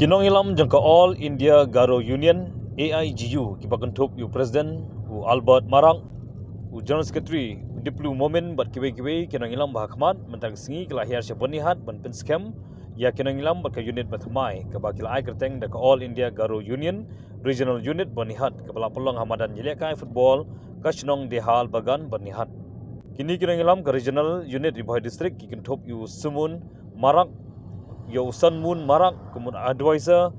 Kinong ilam jangka All India Garo Union AIGU kibakan top yu President u Albert Marang u General Secretary Diplu Momen bat kiwe kinong ilam bahakmat mentang singi kelahir syabanihat ban penskem ya kinong ilam bat ke unit batmai kabakil ai kerteng da All India Garo Union Regional Unit banihat kepala pelong hamadan jelekai football kasnong dehal bagan banihat kini kinong ilam ke Regional Unit di Bahai District kikin top yu Sumun Marang Yausan Mun Marak, kemudian advisor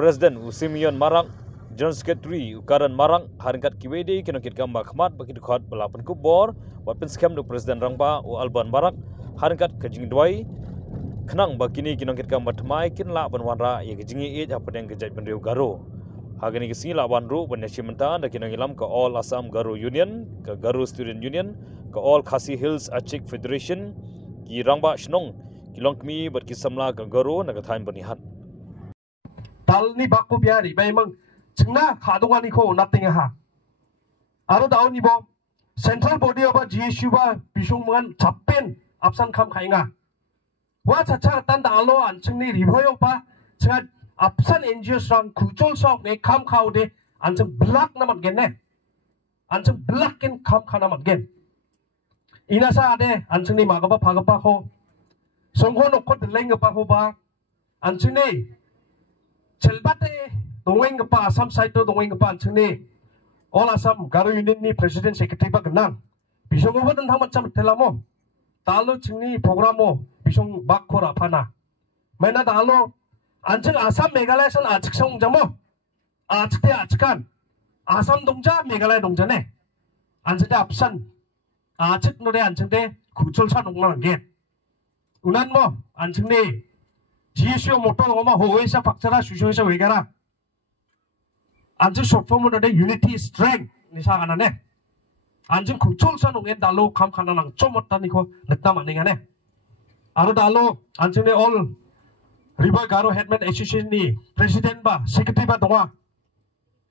Presiden Usimion Marak, General Secretary Ukaran Marak, Haringkat Kiwedi, Kinokit Gamba Khmat, bagi dekat belapan kubor, wapin skam do Presiden Rangba, Alban Marak, Haringkat Kejing Dwai, Kenang bakini Kinokit Gamba Temai, Kinla Banwanra, ya Kejingi Ej, apa yang kejat Benriu Garo. Hagani kesini lawan ru Benesimentan, dan Kinongilam ke All Assam Garo Union, ke Garo Student Union, ke All Khasi Hills Achik Federation, Ki Rangba Shnong, Kilong kami berkisamla ke Garo nak time banihat. Tal ni bakku biari, memang cengna kadungan ni ko nating ha. Aro daun ni bo Central Body of GSU ba bisung mengan capen absan kam kainga. Wa caca tan dalo an cengni riboyo pa cengat absan NGO sang kucol sok ne kam kau de an ceng belak namat gen ne. An ceng belak gen kam namat gen. Inasa ade an cengni magapa pagapa ko. Songko nokot deleng apa hoba, ancene, celbate dongeng apa Assam side tu dongeng apa ancene, All Assam Garo Union ni President Secretary ba kenang, bisong apa tentang macam telamo, talo cini programo, bisong bakor apa na, mana talo, ancen Assam Meghalaya san acik song jamo, acikte acikan, Assam dongja Meghalaya dongja ne, ancete absan, acik nore ancete kucul san donglang gen. Unan mo, ancing ni, GSU motor ngoma hoesa pakcara susuesa wegara. Ancing short-form mo nade unity strength nisa kana ne. Ancing kucol sa nungen dalo kam kana nang comot tani ko nekta maninga ne. Aro dalo ancing ni all River Garo Headman Association ni President ba, Secretary ba donga.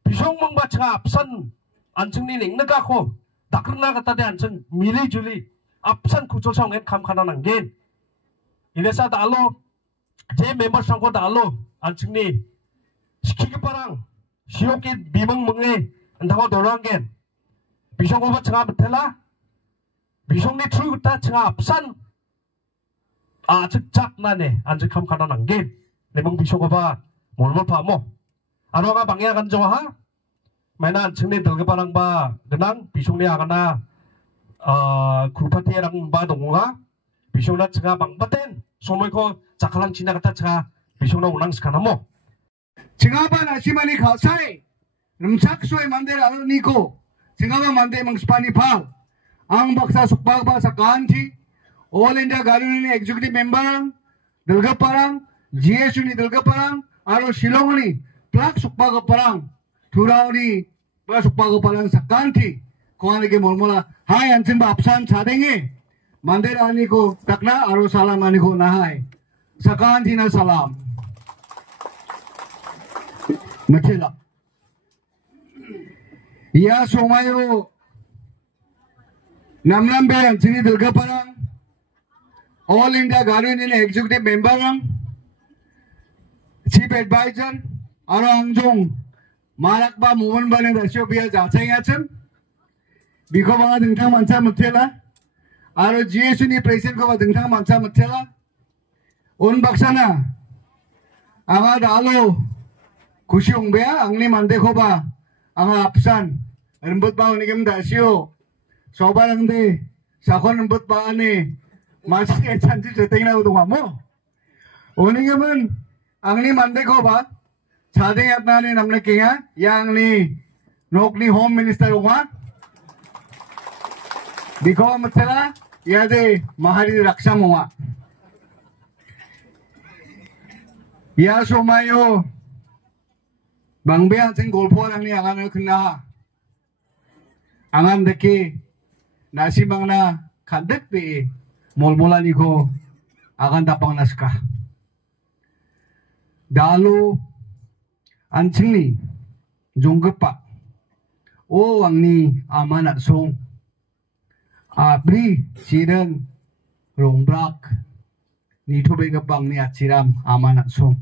Bisong mong ba canga absan ancing ni ning nega ko. Dakrna kata de ancing mili juli absan kucol sa nungen kam kana nang gen. Inesa dalo, je member sangko dalo, ancing ni, sikiki parang, siyoki bimang mengai, entah dorang gen, bisong apa cengah betela, bisong ni true kita cengah absan, cek nane, ancing kam kana nang gen, memang bisong apa, mul pamo, aro nga bangya kan jawa, mana ancing ni dalga parang ba, denang, bisong ni akana, kupati erang ba donga. Bisongna cengah bang baten, somai ko cakalang Cina kata cengah bisongna unang sekarang mo. Cengah ba nasimani khasai, rumsak suai mandir alu niko, cengah ba mandir mengspani pal, ang baksa sukbag ba sa kanti, All India Garo Union Executive Member, Dalga Parang, GSU ni Dalga Parang, aro Shillong ni plak sukbag parang, Turao ni ba sukbag parang sa kanti, kung ano ke mulmula, hai ansin ba absan sadenge. Mandir ani ko takna aro salam ani ko nahay. Sakan tina salam. Macela. Ya somayo namlam be sini Dalga Parang All India Garo Union Executive Member Chief Advisor aro angjong marakba momen bane rasyo biya jaceng acem. Biko banga dengtang manca macela. Aro GSU ni presiden ko badengtang manca matela un baksana anga dalo kusyong bea angni mande ko ba anga absan rembut ba unigem dasyo soba langde sakon rembut ba ane masih chanci jeteng na udung mo unigemen angni mande ko ba chade atna ni namne kinga yang ni nokni home minister wa biko matela Yade mahari raksa moa. Ya somayo bangbean sing golpo lang ni angan kena angan deke nasi mangna kadek pe molmola ni ko akan tapang naska. Dalo ancing ni jonggepa o angni amanat song. Abri siren rongbrak ni tobe gapang ni aciram amanak song